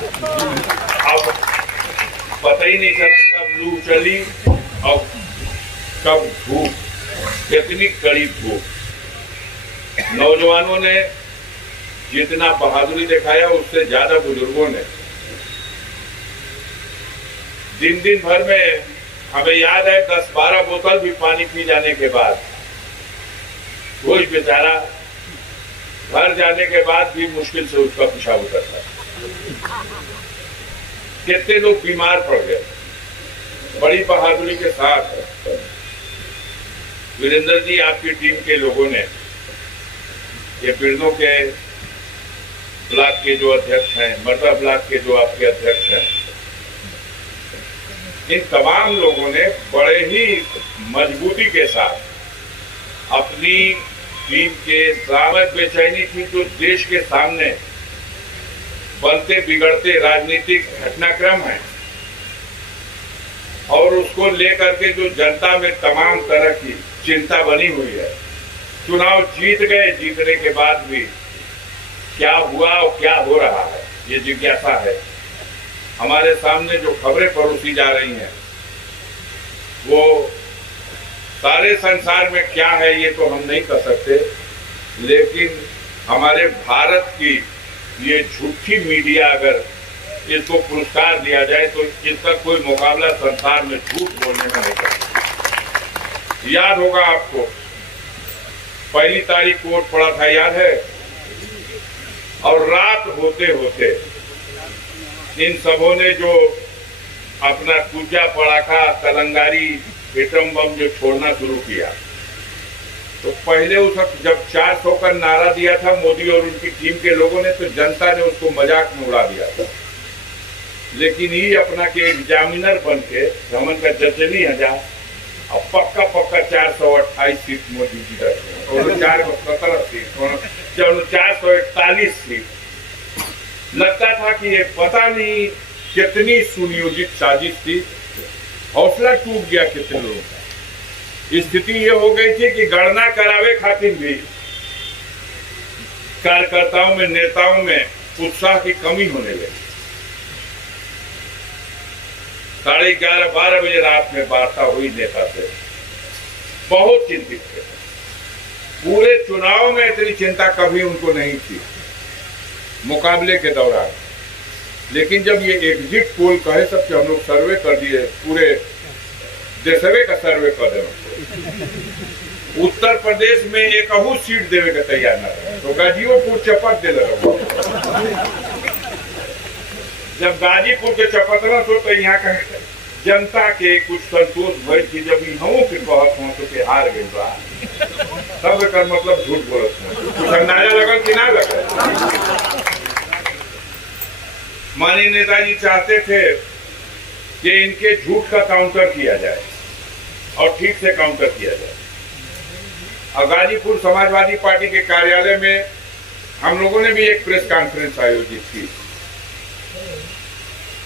अब पता ही नहीं चला कब लू चली और कब धूप, कितनी कड़ी धूप। नौजवानों ने जितना बहादुरी दिखाया उससे ज्यादा बुजुर्गों ने। दिन दिन भर में हमें याद है 10-12 बोतल भी पानी पी जाने के बाद कोई बेचारा घर जाने के बाद भी मुश्किल से उसका पेशाब उतरता। कितने लोग बीमार पड़ गए। बड़ी बहादुरी के साथ वीरेंद्र जी, आपकी टीम के लोगों ने, ये बिरनों के ब्लॉक के जो अध्यक्ष हैं, मर्दा ब्लॉक के जो आपके अध्यक्ष हैं, इन तमाम लोगों ने बड़े ही मजबूती के साथ अपनी टीम के सामने बेचैनी थी जो देश के सामने बनते बिगड़ते राजनीतिक घटनाक्रम है और उसको लेकर के जो जनता में तमाम तरह की चिंता बनी हुई है। चुनाव जीत गए, जीतने के बाद भी क्या हुआ और क्या हो रहा है ये जिज्ञासा है। हमारे सामने जो खबरें परोसी जा रही हैं वो सारे संसार में क्या है ये तो हम नहीं कर सकते, लेकिन हमारे भारत की ये झूठी मीडिया अगर इसको पुरस्कार दिया जाए तो इसका कोई मुकाबला संसार में झूठ बोलने में नहीं कर सकता। याद होगा आपको, 1 तारीख को वोट पड़ा था, याद है? और रात होते होते इन सबों ने जो अपना कुजा पड़ाखा तलंगारी एटम बम जो छोड़ना शुरू किया, तो पहले उस वक्त जब 400 का नारा दिया था मोदी और उनकी टीम के लोगों ने, तो जनता ने उसको मजाक में उड़ा दिया था। लेकिन ये अपना के एग्जामिनर बन के हमन का जजनी हजार और पक्का 428 सीट मोदी जी रखे और 417 सीट, 441 सीट। लगता था कि ये पता नहीं कितनी सुनियोजित साजिश थी। हौसला टूट गया कितने लोगों का। स्थिति ये हो गई थी कि गणना करावे खातिर भी कार्यकर्ताओं में, नेताओं में उत्साह की कमी होने लगी। 11:30-12 बजे रात में वार्ता हुई नेता से, बहुत चिंतित थे। पूरे चुनाव में इतनी चिंता कभी उनको नहीं थी मुकाबले के दौरान। लेकिन जब ये एग्जिट पोल कहे सबसे हम लोग सर्वे कर दिए, पूरे देशवे का सर्वे कर दे, उत्तर प्रदेश में एक अहू सीट देवे का तैयार न रहे तो गाजीपुर चपत दे रहा। जब गाजीपुर के चपतना तो यहाँ का जनता के कुछ संतोष भय थी। जब इनों के कहत हो तो के हार गई बा, तब का मतलब झूठ बोलत है। कुछ अंदाजा लगल कि ना लगल? माननीय नेताजी चाहते थे कि इनके झूठ का काउंटर किया जाए और ठीक से काउंटर किया जाए। और गाजीपुर समाजवादी पार्टी के कार्यालय में हम लोगों ने भी एक प्रेस कॉन्फ्रेंस आयोजित की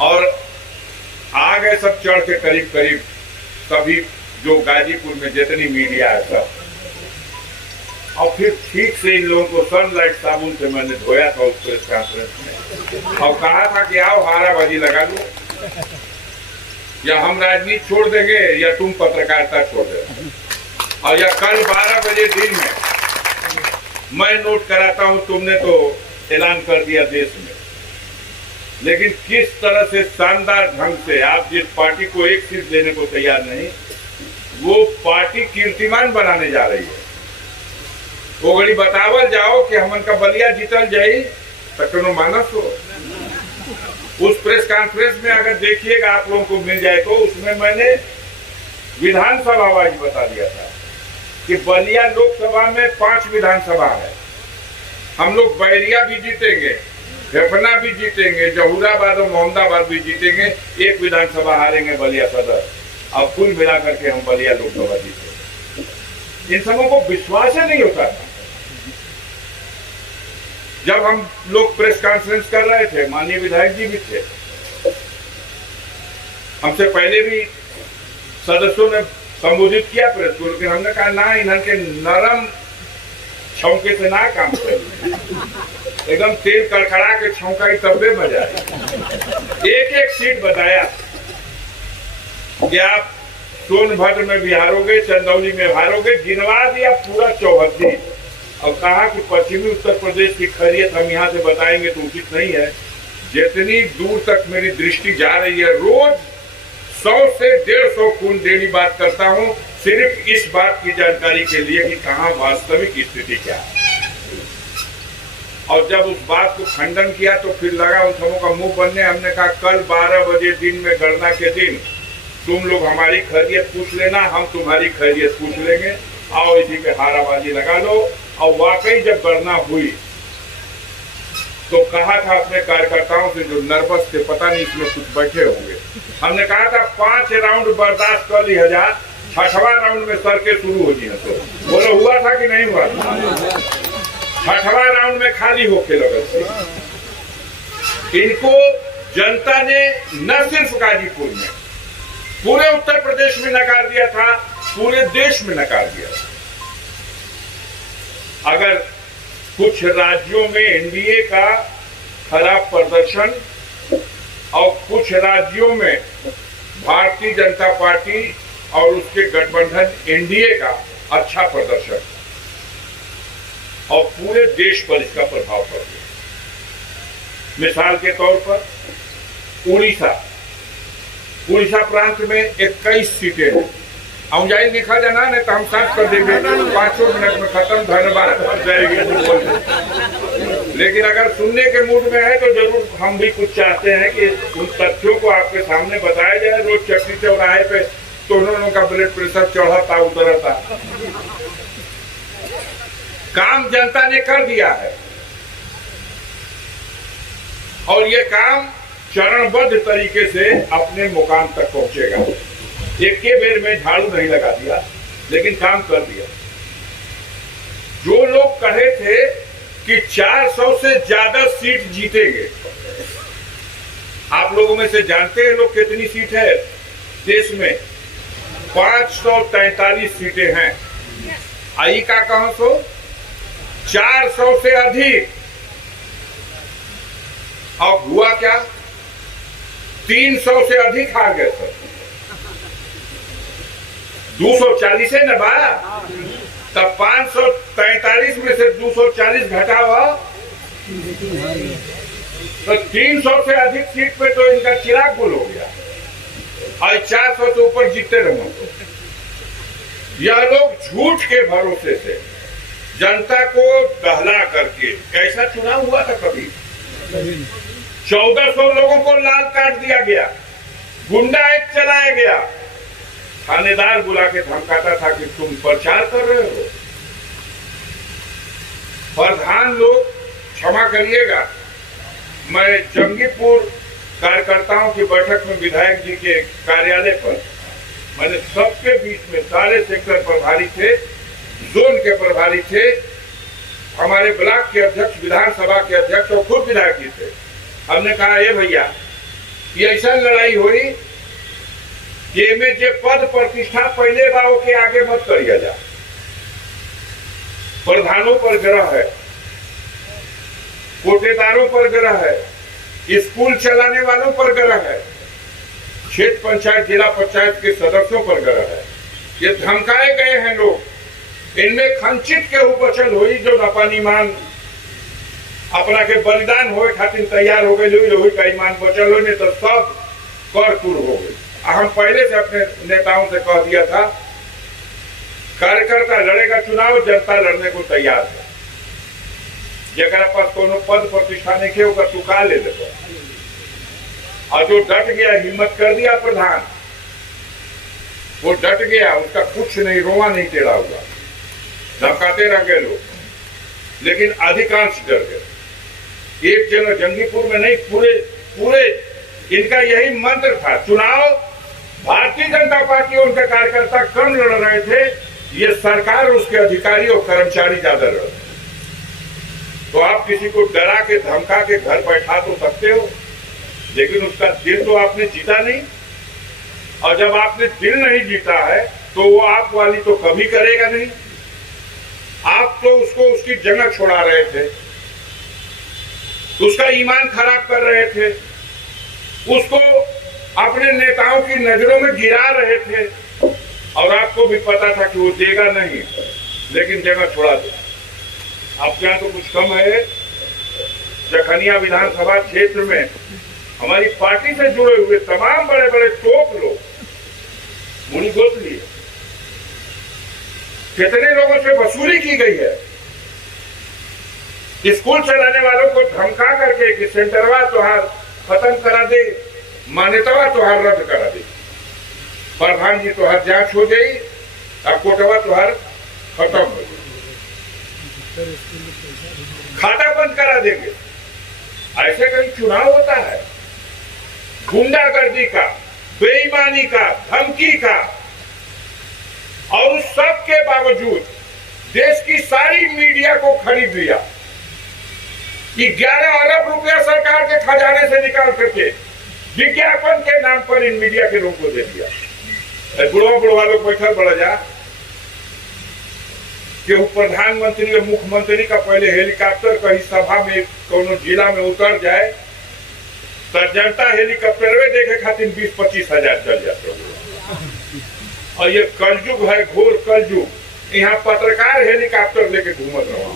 और आ गए सब चढ़ के करीब सभी जो गाजीपुर में जितनी मीडिया है सब। और फिर ठीक से इन लोगों को सनलाइट साबुन से मैंने धोया था उस प्रेस कॉन्फ्रेंस में और कहा था कि आओ हाराबाजी लगा लो, या हम राजनीति छोड़ देंगे या तुम पत्रकारिता छोड़ देंगे, और या कल 12 बजे दिन में मैं नोट कराता हूं। तुमने तो ऐलान कर दिया देश में, लेकिन किस तरह से शानदार ढंग से आप जिस पार्टी को एक सीट देने को तैयार नहीं, वो पार्टी कीर्तिमान बनाने जा रही है। वो घड़ी बतावल जाओ कि हमन का बलिया जीतल जाई तो मानस हो। उस प्रेस कॉन्फ्रेंस में अगर देखिएगा आप लोगों को मिल जाए तो उसमें मैंने विधानसभा वाइज बता दिया था कि बलिया लोकसभा में 5 विधानसभा है। हम लोग बैरिया भी जीतेंगे, फेफना भी जीतेंगे, जहूराबाद और मोहम्मदाबाद भी जीतेंगे, 1 विधानसभा हारेंगे बलिया सदर। अब कुल मिला करके हम बलिया लोकसभा जीतेंगे। इन सबों को विश्वास ही नहीं होता था। जब हम लोग प्रेस कॉन्फ्रेंस कर रहे थे, माननीय विधायक जी भी थे, हमसे पहले भी सदस्यों ने संबोधित किया प्रेस को, लेकिन हमने कहा ना, इन्हों के नरम छौके से ना काम करें। एकदम तेल कड़कड़ा के छौंकाई तब्बे मजा आए। एक एक सीट बताया कि आप सोनभद्र में भी हारोगे, चंदौली में हारोगे, गिनवा दिया पूरा चौहद्दी। और कहा कि पश्चिमी उत्तर प्रदेश की खैरियत हम यहाँ से बताएंगे तो उचित नहीं है। जितनी दूर तक मेरी दृष्टि जा रही है, रोज 100 से 150 खून डेली बात करता हूँ, सिर्फ इस बात की जानकारी के लिए कि कहाँ वास्तविक स्थिति क्या है। और जब उस बात को खंडन किया तो फिर लगा उन सबों का मुंह बनने। हमने कहा कल 12 बजे दिन में गणना के दिन तुम लोग हमारी खैरियत पूछ लेना, हम तुम्हारी खैरियत पूछ लेंगे, आओ इसी पे हाराबाजी लगा लो। और वाकई जब गणना हुई तो कहा था अपने कार्यकर्ताओं से जो नर्वस थे, पता नहीं इसमें कुछ बैठे होंगे, हमने कहा था 5 राउंड बर्दाश्त कर लिया जा, 6वां राउंड में सड़कें शुरू हो गई। तो बोलो हुआ था कि नहीं हुआ था? 6वां राउंड में खाली होके लगे। इनको जनता ने न सिर्फ गाजीपुर में, पूरे उत्तर प्रदेश में नकार दिया था, पूरे देश में नकार दिया था। अगर कुछ राज्यों में एनडीए का खराब प्रदर्शन और कुछ राज्यों में भारतीय जनता पार्टी और उसके गठबंधन एनडीए का अच्छा प्रदर्शन, और पूरे देश पर इसका प्रभाव पड़ गया। मिसाल के तौर पर उड़ीसा प्रांत में 21 सीटें हैं। जाए लिखा जाना नहीं तो हम साथ कर देंगे, 5 मिनट में खत्म, धन्यवाद जाएगी। लेकिन अगर सुनने के मूड में है तो जरूर हम भी कुछ चाहते हैं कि उन तथ्यों को आपके सामने बताया जाए। रोज चक्री चौराहे पे तो उन्होंने का ब्लड प्रेशर चढ़ा उतरता। काम जनता ने कर दिया है और ये काम चरणबद्ध तरीके से अपने मुकाम तक पहुंचेगा। एक के बेर में झाड़ू नहीं लगा दिया, लेकिन काम कर दिया। जो लोग कहे थे कि 400 से ज्यादा सीट जीतेंगे, आप लोगों में से जानते हैं लोग कितनी सीट है देश में? 543 सीटें हैं। आई का कहां सो 400 से अधिक। अब हुआ क्या? 300 से अधिक हार गए सर। 240 है ना बा, तब 543 में से 240 घटा हुआ तो 300 से अधिक सीट पे तो इनका चिराग गुल हो गया। और 400 से ऊपर जीतते रहो। यह लोग झूठ के भरोसे से जनता को दहला करके, कैसा चुनाव हुआ था कभी? 1400 लोगों को लाल काट दिया गया, गुंडा एक्ट चलाया गया, थानेदार बुला के धमकाता था कि तुम प्रचार कर रहे हो। प्रधान लोग, क्षमा करिएगा, मैं जंगीपुर कार्यकर्ताओं की बैठक में विधायक जी के कार्यालय पर मैंने सबके बीच में सारे सेक्टर प्रभारी थे, जोन के प्रभारी थे, हमारे ब्लॉक के अध्यक्ष, विधानसभा के अध्यक्ष और खुद विधायक जी थे। हमने कहा ये भैया, ये ऐसा लड़ाई हुई कि में जो पद प्रतिष्ठा पहले बाओ के आगे मत करिए जा। प्रधानों पर ग्रह है, कोटेदारों पर ग्रह है, स्कूल चलाने वालों पर ग्रह है, क्षेत्र पंचायत जिला पंचायत के सदस्यों पर ग्रह है। ये धमकाए गए हैं लोग। इनमें खंचित के उपचल हुई जो अपन ईमान अपना के बलिदान होए खातिर तैयार हो गई का ईमान बचल हो, नहीं तो सब करकुर हो गई। हम पहले से अपने नेताओं से कह दिया था, कार्यकर्ता लड़ेगा चुनाव, जनता लड़ने को तैयार है। जगह पर कोनो पद प्रतिष्ठा नहीं खे होगा तुका ले लेगा। और जो डट गया, हिम्मत कर दिया प्रधान, वो डट गया, उसका कुछ नहीं, रोआ नहीं टेढ़ा हुआ। धमकाते रह गए लोग, लेकिन अधिकांश डर गए। एक जगह जंगीपुर में नहीं, पूरे इनका यही मंत्र था। चुनाव भारतीय जनता पार्टी और उनके कार्यकर्ता कम लड़ रहे थे, ये सरकार उसके अधिकारी और कर्मचारी ज्यादा लड़ रहे। तो आप किसी को डरा के धमका के घर बैठा तो सकते हो, लेकिन उसका दिल तो आपने जीता नहीं। और जब आपने दिल नहीं जीता है तो वो आप वाली तो कभी करेगा नहीं। आप तो उसको उसकी जगह छोड़ा रहे थे। उसका ईमान खराब कर रहे थे, उसको अपने नेताओं की नजरों में गिरा रहे थे, और आपको भी पता था कि वो देगा नहीं, लेकिन जगह छोड़ा दे। आपके यहाँ तो कुछ कम है। जखनिया विधानसभा क्षेत्र में हमारी पार्टी से जुड़े हुए तमाम बड़े बड़े टोप लोग मुड़ी गोद लिए। कितने लोगों से वसूली की गई है। स्कूल चलाने वालों को धमका करके कि सेंटरवा त्योहार खत्म करा दे, मान्यतावा त्योहार रद्द करा दे, प्रधान जी त्योहार जांच हो गई, अब कोटवा त्योहार खत्म हो गई, खाता बंद करा देंगे। ऐसे कहीं चुनाव होता है? गुंडागर्दी का, बेईमानी का, धमकी का, और उस सब के बावजूद देश की सारी मीडिया को खरीद लिया। 11 अरब रुपया सरकार के खजाने से निकाल करके विज्ञापन के नाम पर इन मीडिया के लोगों को दे दिया। बुढ़वा लोग बैठा पड़ जा कि वो प्रधानमंत्री और मुख्यमंत्री का पहले हेलीकॉप्टर कहीं सभा में कोनो जिला में उतर जाए तो जनता हेलीकॉप्टर में देखे खातिर 20-25 हजार चल जाते। और ये कलयुग है, घोर कलयुग। यहाँ पत्रकार हेलीकॉप्टर लेके घूमत रहा।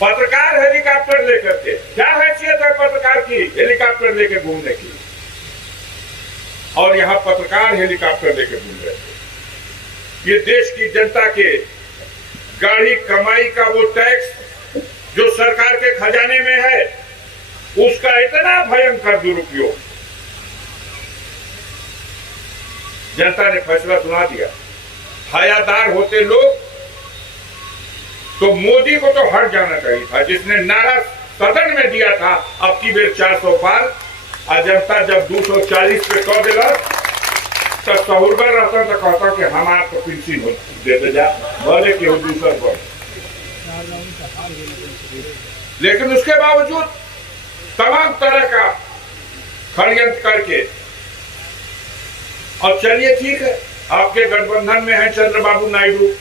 पत्रकार हेलीकॉप्टर लेकर के, क्या हैसियत है पत्रकार की हेलीकॉप्टर लेके घूमने की? और यहाँ पत्रकार हेलीकॉप्टर लेके घूम रहे थे। ये देश की जनता के गाढ़ी कमाई का वो टैक्स जो सरकार के खजाने में है, उसका इतना भयंकर दुरुपयोग जनता ने फैसला सुना दिया। हयादार होते लोग तो मोदी को तो हट जाना चाहिए था, जिसने नारा सदन में दिया था अब की बेर 400 पार। और जनता जब 240 पे कह दिला तब सहूरगर रहता तो कहता कि हमारे को पेंशन दे दे जा, भले कि दूसर पर। लेकिन उसके बावजूद तमाम तरह का षड्यंत्र करके, और चलिए ठीक है, आपके गठबंधन में है चंद्रबाबू नायडू,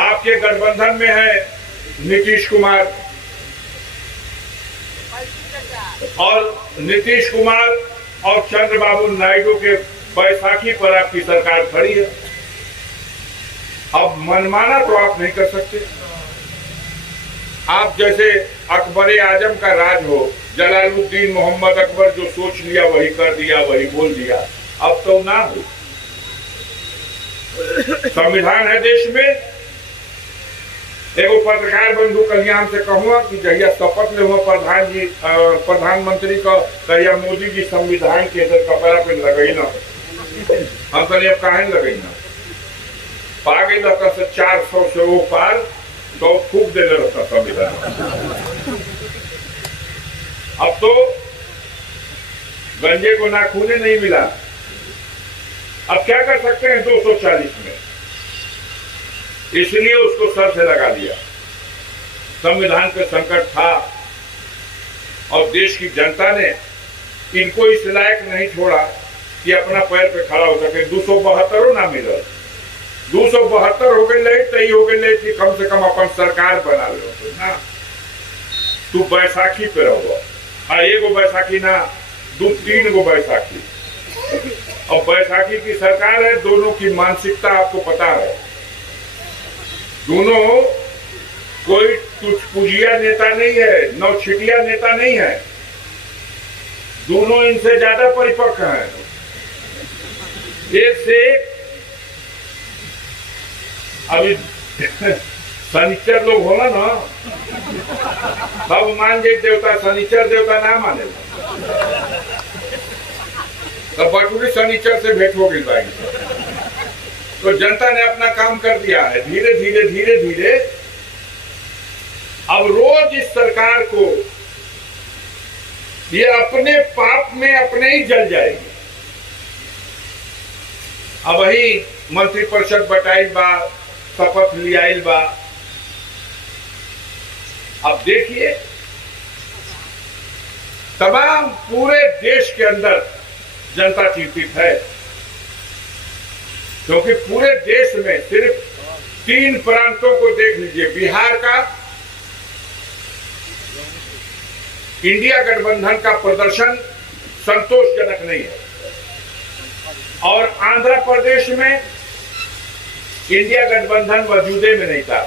आपके गठबंधन में है नीतीश कुमार, और नीतीश कुमार और चंद्रबाबू नायडू के बैसाखी पर आपकी सरकार खड़ी है। अब मनमाना तो आप नहीं कर सकते। आप जैसे अकबर आजम का राज हो, जलालुद्दीन मोहम्मद अकबर जो सोच लिया वही कर दिया, वही बोल दिया, अब तो ना हो। संविधान है देश में। एगो पत्रकार बंधु कल्याण से कहूँगा कि जहिया शपथ ले हुआ प्रधानमंत्री का, कहिया मोदी जी संविधान के इधर कपड़ा पे लगई ना, हम कहीं अब काहे लगई ना, पा गई रहता से 400 से वो पार तो फूक देने रहता संविधान। अब तो गंजे को नाखूने नहीं मिला। अब क्या कर सकते हैं 240 में, इसलिए उसको सर से लगा दिया। संविधान पे संकट था और देश की जनता ने इनको इस लायक नहीं छोड़ा कि अपना पैर पे खड़ा हो सके। 272 ना मिला, 272 हो गई तय हो गई कि कम से कम अपन सरकार बना लो ना। तू बैसाखी पे रहो, एगो बैसाखी ना 2-3 गो बैसाखी, और बैसाखी की सरकार है। दोनों की मानसिकता आपको पता है, दोनों कोई तुझपुजिया नेता नहीं है, नौछिटिया नेता नहीं है, दोनों इनसे ज्यादा परिपक्व हैं। एक से एक अभी शनिचर लोग होला ना, सब मान जाए देवता, शनिचर देवता ना माने तब बटूरी शनिचर से भेंट हो गई भाई। तो जनता ने अपना काम कर दिया है। धीरे धीरे धीरे धीरे अब रोज इस सरकार को ये अपने पाप में अपने ही जल जाएगी। अब वही मंत्रिपरिषद बटाइल बा, शपथ लियाइल बा। अब देखिए तमाम पूरे देश के अंदर जनता चिंतित है, क्योंकि पूरे देश में सिर्फ 3 प्रांतों को देख लीजिए, बिहार का, इंडिया गठबंधन का प्रदर्शन संतोषजनक नहीं है और आंध्र प्रदेश में इंडिया गठबंधन वजूदे में नहीं था।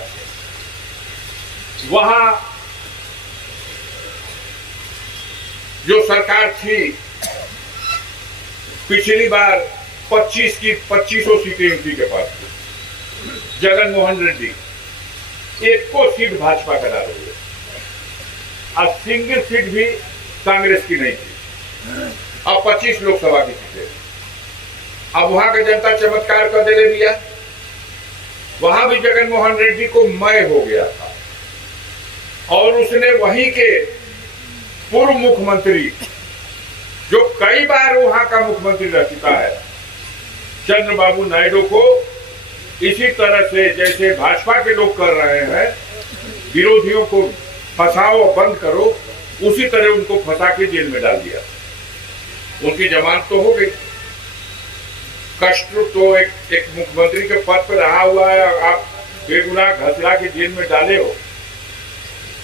वहां जो सरकार थी पिछली बार 25 की 2500 सीटें यूपी के पास थी। जगन मोहन रेड्डी एक को सीट भाजपा का डाल हुए, अब सिंगल सीट भी कांग्रेस की नहीं थी। अब 25 लोकसभा की सीटें। अब वहां का जनता चमत्कार कर दे दिया, वहां भी जगन मोहन रेड्डी को मय हो गया था और उसने वहीं के पूर्व मुख्यमंत्री जो कई बार वहां का मुख्यमंत्री रह चुका है चंद्रबाबू नायडू को इसी तरह से जैसे भाजपा के लोग कर रहे हैं, विरोधियों को फंसाओ बंद करो, उसी तरह उनको फंसा के जेल में डाल दिया। उनकी जमानत तो हो गई। कष्ट तो एक मुख्यमंत्री के पद पर रहा हुआ है, आप बेगुनाह घसला के जेल में डाले हो,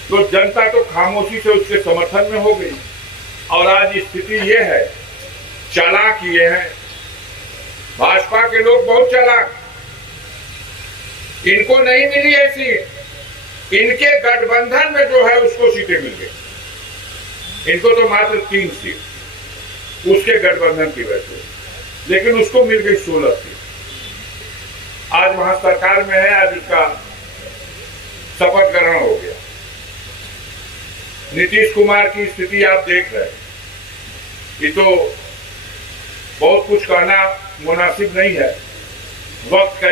तो जनता तो खामोशी से उसके समर्थन में हो गई। और आज स्थिति ये है, चालाक ये है, भाजपा के लोग बहुत चालाक, इनको नहीं मिली है सीट, इनके गठबंधन में जो है उसको सीटें मिल गई। इनको तो मात्र 3 सीट उसके गठबंधन की वजह से, लेकिन उसको मिल गई 16 सीट। आज वहां सरकार में है, आज उसका शपथ ग्रहण हो गया। नीतीश कुमार की स्थिति आप देख रहे हैं, ये तो बहुत कुछ कहना मुनासिब नहीं है, वक्त का